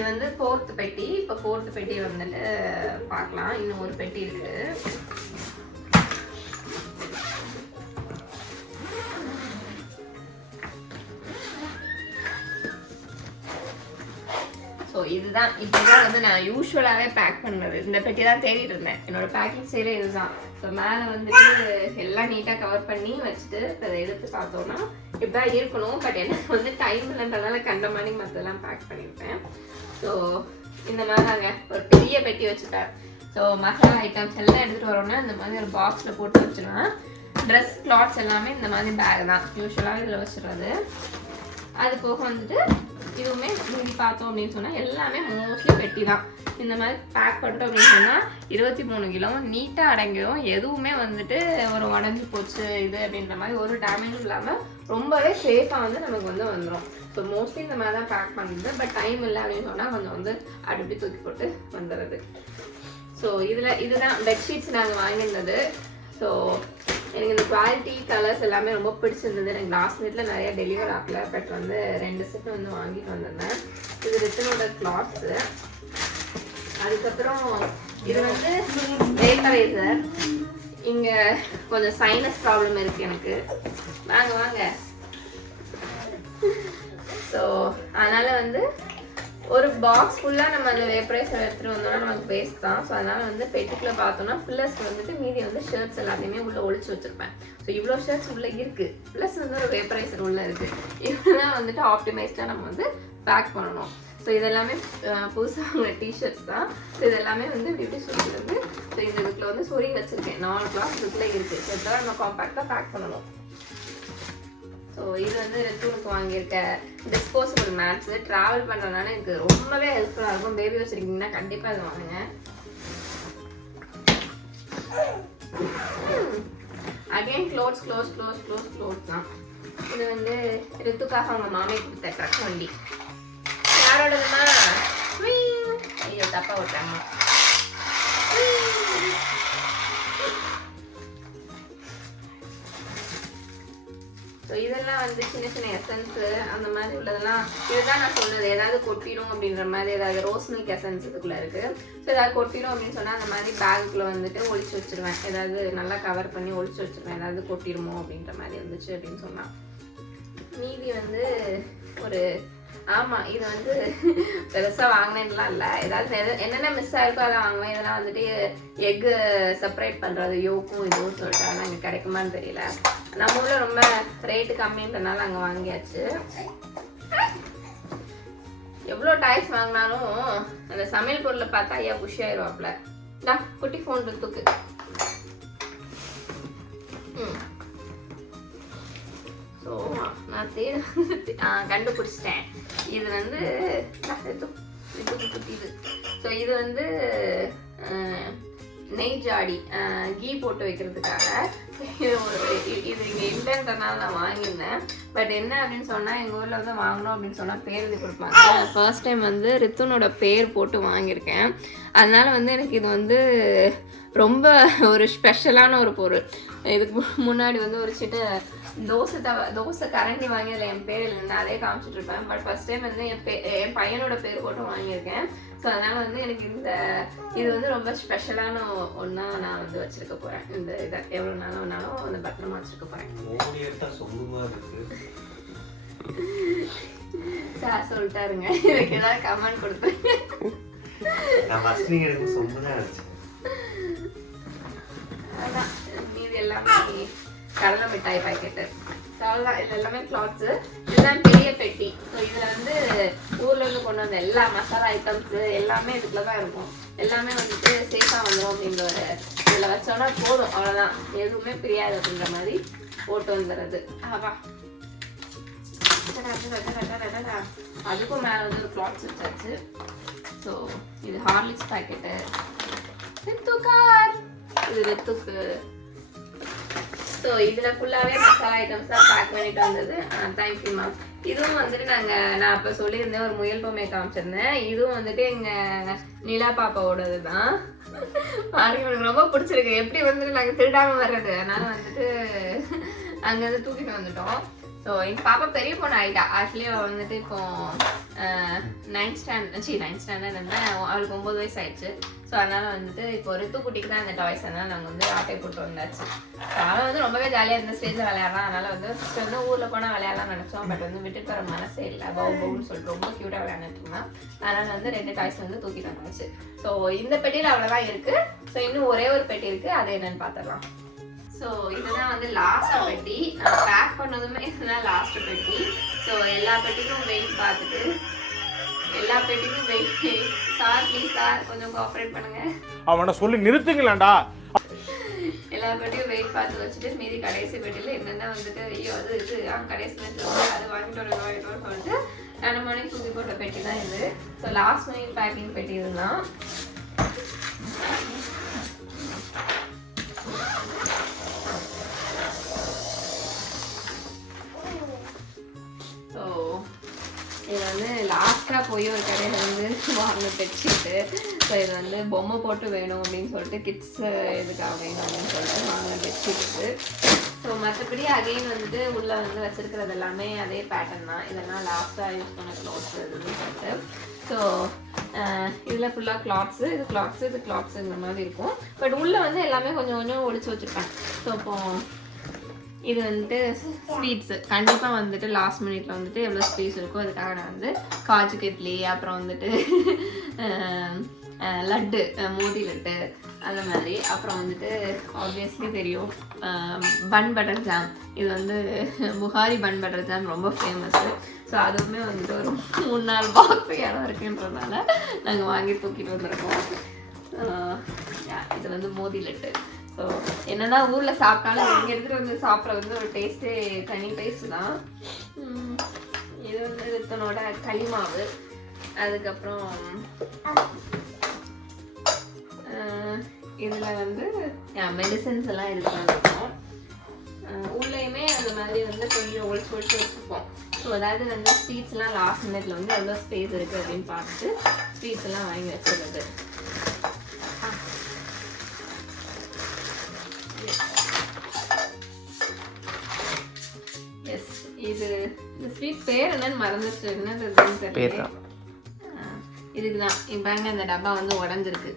இது வந்து 4th பெட்டி. இப்போ 4th பெட்டி வந்துட்டு பார்க்கலாம். இன்னும் ஒரு பெட்டி இருக்கு. ஸோ இதுதான் இப்படிதான் வந்து நான் யூஸ்வலாகவே பேக் பண்ணுறது. இந்த பெட்டி தான் தேடிட்டு இருந்தேன். என்னோட பேக்கிங் ஸ்டைலே இதுதான். ஸோ மேலே வந்துட்டு எல்லாம் நீட்டாக கவர் பண்ணி வச்சுட்டு அதை எடுத்து பார்த்தோன்னா இப்படிதான் இருக்கணும். பட் எனக்கு வந்து டைம் இல்லைன்றதுனால கண்ட மாதிரி மற்றெல்லாம் பேக் பண்ணியிருப்பேன். ஸோ இந்த மாதிரி நாங்கள் ஒரு பெரிய பெட்டி வச்சுட்டேன். ஸோ மசாலா ஐட்டம்ஸ் எல்லாம் எடுத்துகிட்டு வரோம்னா இந்த மாதிரி ஒரு பாக்ஸில் போட்டு வச்சுருவேன். ட்ரெஸ் கிளாத்ஸ் எல்லாமே இந்த மாதிரி பேக் தான் யூஸ்வலாக இதில் வச்சுடுறது. அது போக வந்துட்டு இதுவுமே மீதி பார்த்தோம் அப்படின்னு சொன்னால் எல்லாமே மோஸ்ட்லி பெட்டி தான். இந்த மாதிரி பேக் பண்ணிட்டோம் அப்படின்னு சொன்னால் 23 கிலோ நீட்டாக அடங்கிடும். எதுவுமே வந்துட்டு ஒரு உடஞ்சி போச்சு இது அப்படின்ற மாதிரி ஒரு டேமேஜும் இல்லாமல் ரொம்பவே சேஃபாக வந்து நமக்கு வந்து வந்துடும். ஸோ மோஸ்ட்லி இந்த மாதிரி தான் பேக் பண்ணுறது. பட் டைம் இல்லை அப்படின்னு சொன்னால் கொஞ்சம் வந்து அடுப்பி தூக்கி போட்டு வந்துடுறது. ஸோ இதுதான் பெட்ஷீட்ஸ் நாங்கள் வாங்கியிருந்தது. ஸோ எனக்கு இந்த குவாலிட்டி கலர்ஸ் எல்லாமே ரொம்ப பிடிச்சிருந்தது. எனக்கு லாஸ்ட் மினிட்ல நிறைய டெலிவர் ஆகல. பட் வந்து 2 செட் வந்து வாங்கிட்டு வந்திருந்தேன். இது ரிட்டனோட கிளாத்ஸு. அதுக்கப்புறம் இது வந்து வேப்பரைசர். இங்கே கொஞ்சம் சைனஸ் ப்ராப்ளம் இருக்குது எனக்கு. வாங்க வாங்க. ஸோ அதனால் வந்து ஒரு பாக்ஸ் ஃபுல்லாக நம்ம அந்த வேப்பரைசர் எடுத்துகிட்டு வந்தோம்னா நமக்கு வேஸ்ட் தான். ஸோ அதனால் வந்து பெட்டிக்குள்ளே பார்த்தோம்னா ப்ளஸ் வந்துட்டு மீதி வந்து ஷர்ட்ஸ் எல்லாத்தையுமே உள்ளே ஒழிச்சு வச்சுருப்பேன். ஸோ இவ்வளோ ஷர்ட்ஸ் உள்ளே இருக்குது. ப்ளஸ் வந்து ஒரு வேப்பரைசர் உள்ளே இருக்குது. இதெல்லாம் வந்துட்டு ஆப்டிமைஸ்டாக நம்ம வந்து பேக் பண்ணணும். ஸோ இதெல்லாமே புதுசாக அவங்க டிஷர்ட்ஸ் தான். ஸோ இதெல்லாமே வந்து இப்படி சொல்லி வந்து ஸோ இதுக்குள்ளே வந்து சொறி வச்சுருக்கேன். 4 கிளாஸ் இதுக்குள்ளே இருக்குது. ஸோ இதெல்லாம் நம்ம காம்பேக்டாக பேக் பண்ணணும். ஸோ இது வந்து ரெத்தூனுக்கு வாங்கியிருக்க டிஸ்போசபிள் மேட்ஸு. ட்ராவல் பண்ணுறதுனால எனக்கு ரொம்பவே ஹெல்ப்ஃபுல்லாக இருக்கும். பேபி வச்சுருக்கீங்கன்னா கண்டிப்பாக இது வாங்குங்க. அகெயின் க்ளோத்ஸ் தான். இது வந்து ரித்துக்காக அவங்க மாமி கொடுத்த ட்ரக் வண்டி. யாரோடதுமா? ஐயோ தப்பா விட்டாங்க. ஸோ இதெல்லாம் வந்து சின்ன சின்ன எசன்ஸு அந்த மாதிரி உள்ளதெல்லாம். இதுதான் நான் சொன்னது, ஏதாவது கொட்டிடும் அப்படின்ற மாதிரி. ஏதாவது ரோஸ் மில்க் எசன்ஸ் இதுக்குள்ளே இருக்குது. ஸோ ஏதாவது கொட்டிடும் அப்படின்னு சொன்னால் அந்த மாதிரி பேக்குள்ளே வந்துட்டு ஒழிச்சு வச்சுருவேன். ஏதாவது நல்லா கவர் பண்ணி ஒழிச்சு வச்சுருவேன். ஏதாவது கொட்டிடுமோ அப்படின்ற மாதிரி இருந்துச்சு அப்படின்னு சொன்னால். மீதி வந்து ஒரு ஆமாம் இது வந்து பெருசாக வாங்கினேன்லாம் இல்லை. ஏதாவது என்னென்ன மிஸ் ஆகிருக்கோ அதை வாங்குவேன். இதெல்லாம் வந்துட்டு எக்கு செப்பரேட் பண்ணுறது யோக்கும் இதுவும் சொல்லிட்டு அதெல்லாம் இங்கே கிடைக்குமான்னு தெரியல. நம்ம ஊரில் ரொம்ப ரேட்டு கம்மின்றனால அங்கே வாங்கியாச்சு. எவ்வளோ டாய்ஸ் வாங்கினாலும் அந்த சமையல் பொருளை பார்த்தா ஐயா குஷி ஆயிடுவாப்ல. குட்டி ஃபோன் தூக்கு. ஸோ நான் கண்டுபிடிச்சிட்டேன். இது வந்து இது. ஸோ இது வந்து நெய் ஜாடி கீ போட்டு வைக்கிறதுக்காக. இது இங்கே இல்லைன்றனால நான் வாங்கியிருந்தேன். பட் என்ன அப்படின்னு சொன்னால் எங்கள் ஊரில் வந்து வாங்கினோம் அப்படின்னு சொன்னால் பேர் எழுதி கொடுப்பாங்க. ஃபர்ஸ்ட் டைம் வந்து ரித்துனோட பேர் போட்டு வாங்கியிருக்கேன். அதனால வந்து எனக்கு இது வந்து ரொம்ப ஒரு ஸ்பெஷலான ஒரு பொருள். இதுக்கு முன்னாடி வந்து ஒரு சின்ன தோசை கரண்டி வாங்கி அதில் என் பேர் இல்லைன்னு அதே காமிச்சிட்டு இருப்பேன். பட் ஃபர்ஸ்ட் டைம் வந்து என் பையனோட பேர் போட்டு வாங்கியிருக்கேன். ஸோ அதனால் வந்து எனக்கு இது வந்து ரொம்ப ஸ்பெஷலான ஒன்றா நான் வந்து வச்சுருக்க போகிறேன். இந்த இதை எவ்வளோ நாளும் வேணாலும் அந்த பத்திரமா வச்சுருக்க போகிறேன். சார் சொல்லிட்டாருங்க. இதுக்கு ஏதாவது கமெண்ட் கொடுப்பேன். அதான் மீது எல்லாமே கடலை மிட்டாய் பாக்கெட்டு. அவ்வளோதான். இது எல்லாமே கிளாத்ஸு. இதுதான் பெரிய பெட்டி. ஸோ இதில் வந்து ஊர்லேருந்து கொண்டு வந்த எல்லா மசாலா ஐட்டம்ஸு எல்லாமே இதுக்குள்ள தான் இருக்கும். எல்லாமே வந்துட்டு சேஃபாக வந்துடும் அப்படின்ற ஒரு இதில் வச்சோன்னா போதும். அவ்வளோதான். எதுவுமே பிரியாது அப்படின்ற மாதிரி போட்டு வந்துடுறது. ஆவா அதுக்கும் மேலே வந்து ஒரு கிளாத்ஸ் வச்சாச்சு. ஸோ இது ஹார்லிக்ஸ் பாக்கெட்டு. ரித்துக்கார் இது ரித்துக்கு. ஸோ இதில் ஃபுல்லாகவே மசாலா ஐட்டம்ஸ் தான் பேக் பண்ணிட்டு வந்தது. Thank you ma'am. இதுவும் வந்துட்டு நான் அப்போ சொல்லியிருந்தேன் ஒரு முயல் பொம்மையை காமிச்சிருந்தேன். இதுவும் வந்துட்டு எங்கள் நிலா பாப்பாவோடது தான். பாருங்க எனக்கு ரொம்ப பிடிச்சிருக்கு. எப்படி வந்துட்டு நாங்கள் திருடாமல் வர்றது. அதனால் வந்துட்டு அங்கேருந்து தூக்கிட்டு வந்துட்டோம். ஸோ எங்கள் பாப்பா பெரிய பொண்ணு ஆகிட்டா. ஆக்சுவலி அவள் வந்துட்டு இப்போ 9th ஸ்டாண்டர்ட் இருந்தால் அவளுக்கு 9 வயசு ஆயிடுச்சு. ஸோ அதனால் வந்துட்டு இப்போ ரித்துக்குட்டிக்கு தான் அந்த டாய்ஸ், அதனால் நாங்கள் வந்து ஆட்டை போட்டு வந்தாச்சு. அவன் வந்து ரொம்பவே ஜாலியாக இருந்த ஸ்டேஜில் விளையாடலாம். அதனால் வந்து ஃபஸ்ட்டு வந்து ஊரில் போனால் விளையாடலாம் நினச்சோம். பட் வந்து விட்டுட்டு வர மனசே இல்லை. பவுன்னு சொல்லிட்டு ரொம்ப க்யூட்டாக விளையாண்டுட்டு இருந்தான். அதனால் வந்து 2 டாய்ஸ் வந்து தூக்கிட்டு வந்தாச்சு. ஸோ இந்த பெட்டியில் அவ்வளோதான் இருக்குது. ஸோ இன்னும் ஒரே ஒரு பெட்டி இருக்குது, அது என்னன்னு பார்த்துடலாம். ஸோ இதுதான் வந்து லாஸ்ட் பெட்டி. நான் பேக் பண்ணதுமே இதுதான் லாஸ்ட் பெட்டி. ஸோ எல்லா பெட்டிக்கும் வெயிட் பார்த்துட்டு எல்லா பெட்டிக்கும் வெயிட். சார் ப்ளீஸ் சார் கொஞ்சம் கோஆப்ரேட் பண்ணுங்க. அவனை சொல்லி நிறுத்துங்களேன்டா. எல்லா பெட்டியும் வெயிட் பார்த்து வச்சுட்டு மீதி கடைசி பெட்டியில் என்னென்ன வந்துட்டு ஐயோ அது இது கடைசி பெட்டியில் அது வாங்கிட்டு வரணும்னு சொல்லிட்டு 2 மணிக்கு தூக்கி போட்ட பெட்டி தான் இது. ஸோ லாஸ்ட் மினிட் பேக்கிங் பெட்டி இதுதான். இது வந்து லாஸ்ட்டாக போய் ஒரு கடையில் வந்து வாங்க பெட்ஷீட்டு. ஸோ இது வந்து பொம்மை போட்டு வேணும் அப்படின்னு சொல்லிட்டு கிட்ஸ் இதுக்காக வேணும் அப்படின்னு சொல்லிட்டு வாங்க பெட்ஷீட்டு. ஸோ மற்றபடி அகெயின் வந்துட்டு உள்ளே வந்து வச்சுருக்கிறது எல்லாமே அதே பேட்டர்ன் தான். இதெல்லாம் லாஸ்ட்டாக யூஸ் பண்ண க்ளாத்ஸ் இதுன்னு சொல்லிட்டு. ஸோ இதில் ஃபுல்லாக கிளாத்ஸு, இது கிளாத்ஸு, இது கிளாத்ஸு இந்த மாதிரி இருக்கும். பட் உள்ளே வந்து எல்லாமே கொஞ்சம் கொஞ்சம் ஒழிச்சு வச்சுருப்பேன். ஸோ இப்போ இது வந்துட்டு ஸ்வீட்ஸு கண்டிப்பாக வந்துட்டு லாஸ்ட் மினிட்ல வந்துட்டு எவ்வளோ ஸ்பேஸ் இருக்கோ அதுக்காக நான் வந்து காஜு கட்லி, அப்புறம் வந்துட்டு லட்டு, மோதி லட்டு அந்த மாதிரி, அப்புறம் வந்துட்டு ஆப்வியஸ்லி தெரியும் பன் பட்டர் ஜாம். இது வந்து புகாரி பன் பட்டர் ஜாம் ரொம்ப ஃபேமஸ்ஸு. ஸோ அதுவுமே வந்துட்டு ஒரு 3-4 பாக்ஸ் இடம் இருக்குன்றதுனால நாங்கள் வாங்கி தூக்கிட்டு வந்துருக்கோம். இது வந்து மோதி லட்டு. ஸோ என்னதான் ஊரில் சாப்பிட்டாலும் இங்கே எடுத்துகிட்டு வந்து சாப்பிட்ற வந்து ஒரு டேஸ்ட்டே தனி டேஸ்ட்டு தான். இது வந்து வித்தனோட களிமாவு. அதுக்கப்புறம் இதில் வந்து மெடிசன்ஸ் எல்லாம் இது பண்ணிருக்கோம். உள்ளேயுமே அந்த மாதிரி வந்து கொஞ்சம் ஒழிச்சு வச்சுருப்போம். ஸோ அதாவது வந்து ஸ்வீட்ஸ்லாம் லாஸ்ட் மினிட்ல வந்து எவ்வளோ ஸ்பேஸ் இருக்குது அப்படின்னு பார்த்துட்டு ஸ்வீட்ஸ் எல்லாம் வாங்கி வச்சுருது. எஸ், இது இந்த ஸ்வீட் பேர் என்னன்னு மறந்துச்சு, என்னதுன்னு தெரியல. இதுக்கு தான் இப்போ இந்த டப்பா வந்து உடஞ்சிருக்கு.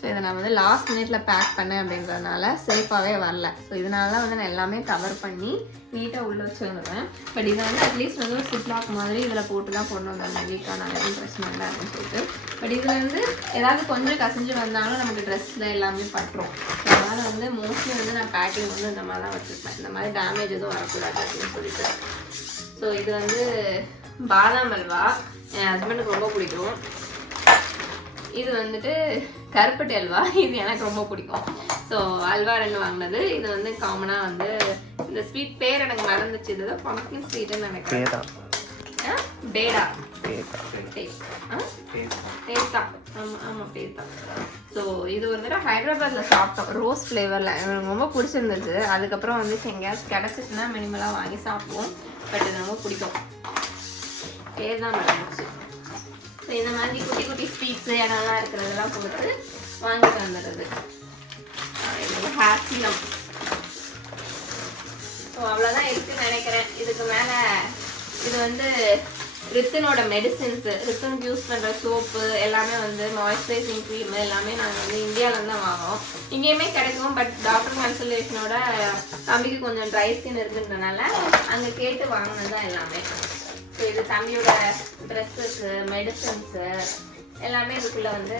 ஸோ இதை நான் வந்து லாஸ்ட் மினிட்ல பேக் பண்ணேன் அப்படின்றதுனால சேஃபாகவே வரல. ஸோ இதனால தான் வந்து நான் எல்லாமே கவர் பண்ணி நீட்டாக உள்ளே வச்சுருந்தேன். பட் இதை வந்து அட்லீஸ்ட் வந்து ஒரு சிப்லாக் மாதிரி இதில் போட்டு தான் கொண்டு வந்தேன் வீக்காக, நான் எதுவும் பிரச்சனை இல்லை அப்படின்னு சொல்லிட்டு. பட் இதில் வந்து ஏதாவது கொஞ்சம் கசிஞ்சு வந்தாலும் நமக்கு ட்ரெஸ்ஸில் எல்லாமே பட்டுரும். ஸோ அதனால் வந்து மோஸ்ட்லி வந்து நான் பேக்கிங் வந்து இந்த மாதிரி தான் வச்சுருப்பேன். இந்த மாதிரி டேமேஜ் எதுவும் வரக்கூடாது அப்படின்னு சொல்லிட்டு. ஸோ இது வந்து பாதாம் அல்வா, என் ஹஸ்பண்டுக்கு ரொம்ப பிடிக்கும். இது வந்துட்டு கருப்பட்டி அல்வா, இது எனக்கு ரொம்ப பிடிக்கும். ஸோ அல்வா 2 வாங்கினது. இது வந்து காமனாக வந்து இந்த ஸ்வீட் பேர் எனக்கு மறந்துச்சு. இதுதான் பம்ப்கின் ஸ்வீட்டுன்னு நினைக்கிறேன். பேடா பேஸ்தா. ஆமாம் பேஸ்தா. ஸோ இது ஒரு தடவை ஹைதராபாத்தில் சாப்பிட்டோம் ரோஸ் ஃப்ளேவரில், எனக்கு ரொம்ப பிடிச்சிருந்துச்சு. அதுக்கப்புறம் வந்து எங்கேயாச்சும் கிடச்சிச்சுன்னா மினிமலாக வாங்கி சாப்பிடுவோம். பட் இது ரொம்ப பிடிக்கும், பேர் தான் மறந்துச்சு. ஸோ இந்த மாதிரி குட்டி குட்டி ஸ்வீட்ஸு இடம்லாம் இருக்கிறதெல்லாம் கொடுத்து வாங்கிட்டு வந்துடுறது. ஹேப்பிலம். ஸோ அவ்வளோதான் இருக்குன்னு நினைக்கிறேன். இதுக்கு மேலே இது வந்து ரித்தனோட மெடிசின்ஸு, ரித்தனுக்கு யூஸ் பண்ணுற சோப்பு எல்லாமே வந்து மாய்ஸ்சரைசிங் க்ரீம் எல்லாமே நாங்கள் வந்து இந்தியாவிலேருந்து தான் வாங்குவோம். இங்கேயுமே கிடைக்கும். பட் டாக்டர் கன்சல்டேஷனோட தம்பிக்கு கொஞ்சம் ட்ரை ஸ்கின் இருக்குன்றனால அங்கே கேட்டு வாங்கினது தான் எல்லாமே. ஸோ இது தம்பியோட ட்ரெஸ்ஸஸ்ஸு, மெடிசன்ஸு எல்லாமே இதுக்குள்ளே வந்து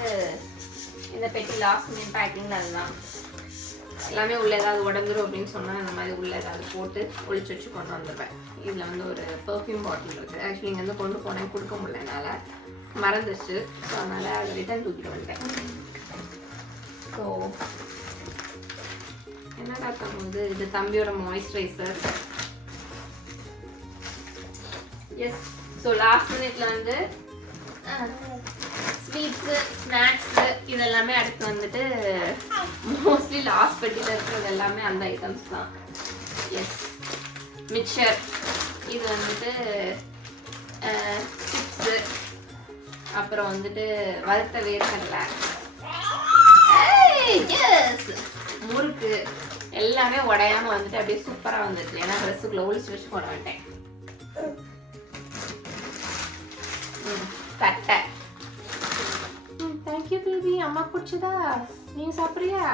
இந்த பெட்டி லாஸ்ட் மினிட் பேக்கிங் அதுதான். எல்லாமே உள்ளே ஏதாவது உடஞ்சிரும் அப்படின்னு சொன்னால் இந்த மாதிரி உள்ளே ஏதாவது போட்டு ஒழிச்சு வச்சு கொண்டு வந்துடுவேன். இதில் வந்து ஒரு பெர்ஃப்யூம் பாட்டில் இருக்குது. ஆக்சுவலி இங்கே வந்து கொண்டு போனேன், கொடுக்க முடியல என்னால், மறந்துச்சு. ஸோ அதனால் அதை ரிட்டர்ன் தூக்கிட்டு வந்துட்டேன். ஸோ என்னடா வந்து இது தம்பியோட மாய்ஸ்சரைசர். எஸ். ஸோ லாஸ்ட் மினிட்ல வந்து ஸ்வீட்ஸு, ஸ்நாக்ஸு இதெல்லாமே அடுத்து வந்துட்டு மோஸ்ட்லி லாஸ்ட் பெட்டியில் இருக்கிறது எல்லாமே அந்த ஐட்டம்ஸ் தான். எஸ். மிக்சர், இது வந்துட்டு சிப்ஸு, அப்புறம் வந்துட்டு வறுத்த வேர்க்கடலை, எஸ் முறுக்கு எல்லாமே உடையாமல் வந்துட்டு அப்படியே சூப்பராக வந்துட்டு. ஏன்னா ட்ரெஸ்ஸுக்குள்ளே ஒழிச்சு வச்சு போட மாட்டேன். தட்டை. Thank you baby. அம்மா பிடிச்சதா? நீங்க சாப்பிட்றியா?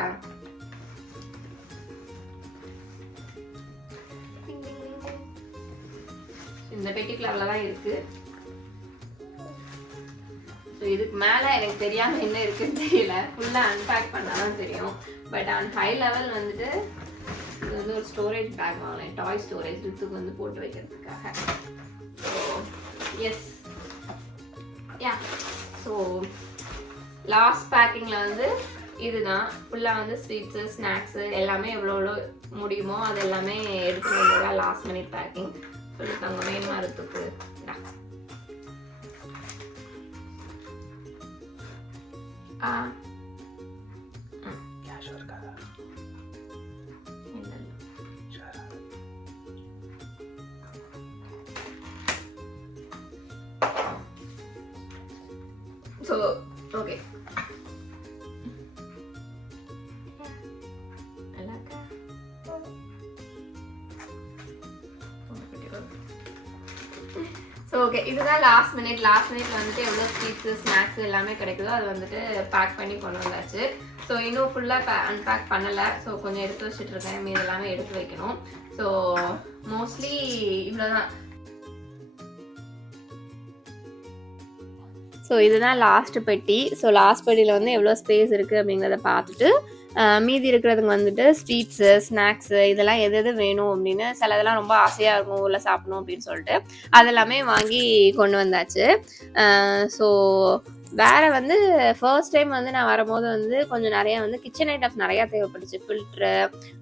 இந்த பெட்டிக்குள்ள அவ்வளோதான் இருக்கு. ஸோ இதுக்கு மேலே எனக்கு தெரியாமல் என்ன இருக்குன்னு தெரியல. ஃபுல்லாக அன்பேக் பண்ணாதான் தெரியும். பட் ஆன் ஹை லெவல் வந்துட்டு இது வந்து ஒரு ஸ்டோரேஜ் பேக் வாங்கினேன். டாய் ஸ்டோரேஜ் ரித்துக்கு வந்து போட்டு வைக்கிறதுக்காக. So yes ya. So last பேக்கிங்கில் வந்து இதுதான் ஃபுல்லாக வந்து ஸ்வீட்ஸு ஸ்நாக்ஸு எல்லாமே எவ்வளோ எவ்வளோ முடியுமோ அது எல்லாமே எடுத்துகிட்டு வந்ததா லாஸ்ட் மினிட் பேக்கிங். சொல்லிட்டு அங்கே வேணுமா ரித்துக்கு? So okay. ஸோ ஓகே, இதுதான் லாஸ்ட் மினிட் வந்துட்டு எவ்வளோ ஸ்வீட்ஸு ஸ்நாக்ஸ் எல்லாமே கிடைக்குதோ அது வந்துட்டு பேக் பண்ணி கொண்டு வந்தாச்சு. ஸோ இன்னும் ஃபுல்லாக அன்பேக் பண்ணலை. ஸோ கொஞ்சம் எடுத்து வச்சுட்டு இருக்கேன். மீது எல்லாமே எடுத்து வைக்கணும். ஸோ மோஸ்ட்லி இவ்வளோதான். ஸோ இதுதான் லாஸ்ட் பெட்டி. ஸோ லாஸ்ட் பெட்டியில் வந்து எவ்வளோ ஸ்பேஸ் இருக்குது அப்படிங்கிறத பார்த்துட்டு மீதி இருக்கிறதுங்க வந்துட்டு ஸ்வீட்ஸு ஸ்நாக்ஸு இதெல்லாம் எது எது வேணும் அப்படின்னு சிலதெல்லாம் ரொம்ப ஆசையாக இருக்கும் ஊரில் சாப்பிடணும் அப்படின்னு சொல்லிட்டு அதெல்லாமே வாங்கி கொண்டு வந்தாச்சு. ஸோ வேறு வந்து ஃபர்ஸ்ட் டைம் வந்து நான் வரும்போது வந்து கொஞ்சம் நிறையா வந்து கிச்சன் ஐட்டம்ஸ் நிறையா தேவைப்பட்டுச்சு. ஃபில்ட்ரு,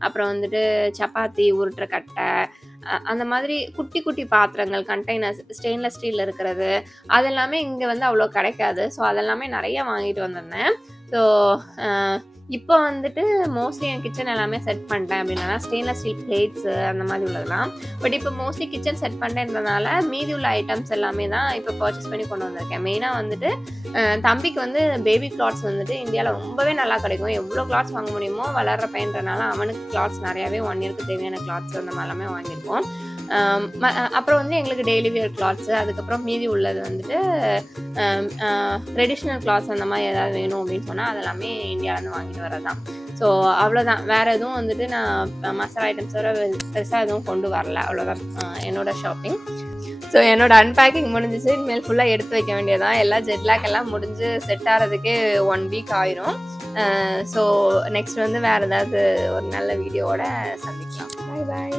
அப்புறம் வந்துட்டு சப்பாத்தி உருட்டுற கட்டை, அந்த மாதிரி குட்டி குட்டி பாத்திரங்கள், கண்டெய்னர்ஸ், ஸ்டெயின்லெஸ் ஸ்டீலில் இருக்கிறது அதெல்லாமே இங்கே வந்து அவ்வளோ கிடைக்காது. ஸோ அதெல்லாமே நிறையா வாங்கிட்டு வந்திருந்தேன். ஸோ இப்போ வந்துட்டு மோஸ்ட்லி என் கிச்சன் எல்லாமே செட் பண்ணிட்டேன். அப்படின்னா ஸ்டெயின்லெஸ் ஸ்டீல் பிளேட்ஸு அந்த மாதிரி உள்ளதெல்லாம். பட் இப்போ மோஸ்ட்லி கிச்சன் செட் பண்ணிட்டேன்றதுனால மீதி உள்ள ஐட்டம்ஸ் எல்லாமே தான் இப்போ பர்ச்சேஸ் பண்ணி கொண்டு வந்திருக்கேன். மெயினாக வந்துட்டு தம்பிக்கு வந்து பேபி கிளாத்ஸ் வந்துட்டு இந்தியாவில் ரொம்பவே நல்லா கிடைக்கும். எவ்வளோ கிளாத்ஸ் வாங்க முடியுமோ வளர்கிற பையன்றனால அவனுக்கு கிளாத்ஸ் நிறையாவே 1 இயருக்கு தேவையான கிளாத்ஸ் அந்த மாதிரிலாமே வாங்கியிருக்கோம். அப்புறம் வந்து எங்களுக்கு டெய்லி வியர் கிளாத்ஸு, அதுக்கப்புறம் மீதி உள்ளது வந்துட்டு ட்ரெடிஷ்னல் கிளாத்ஸ் அந்த மாதிரி ஏதாவது வேணும் அப்படின்னு சொன்னால் அதெல்லாமே இந்தியாவிலேருந்து வாங்கிட்டு வரது தான். ஸோ அவ்வளோதான். வேறு எதுவும் வந்துட்டு நான் மசாலா ஐட்டம்ஸோட பெருசாக எதுவும் கொண்டு வரல. அவ்வளோதான் என்னோடய ஷாப்பிங். ஸோ என்னோட அன்பேக்கிங் முடிஞ்சிச்சு. இனிமேல் ஃபுல்லாக எடுத்து வைக்க வேண்டியதான். எல்லாம் ஜெட்லாக் எல்லாம் முடிஞ்சு செட் ஆகிறதுக்கே 1 வீக் ஆயிரும். ஸோ நெக்ஸ்ட் வந்து வேறு ஏதாவது ஒரு நல்ல வீடியோவோட சந்திக்கலாம். பாய் பாய்.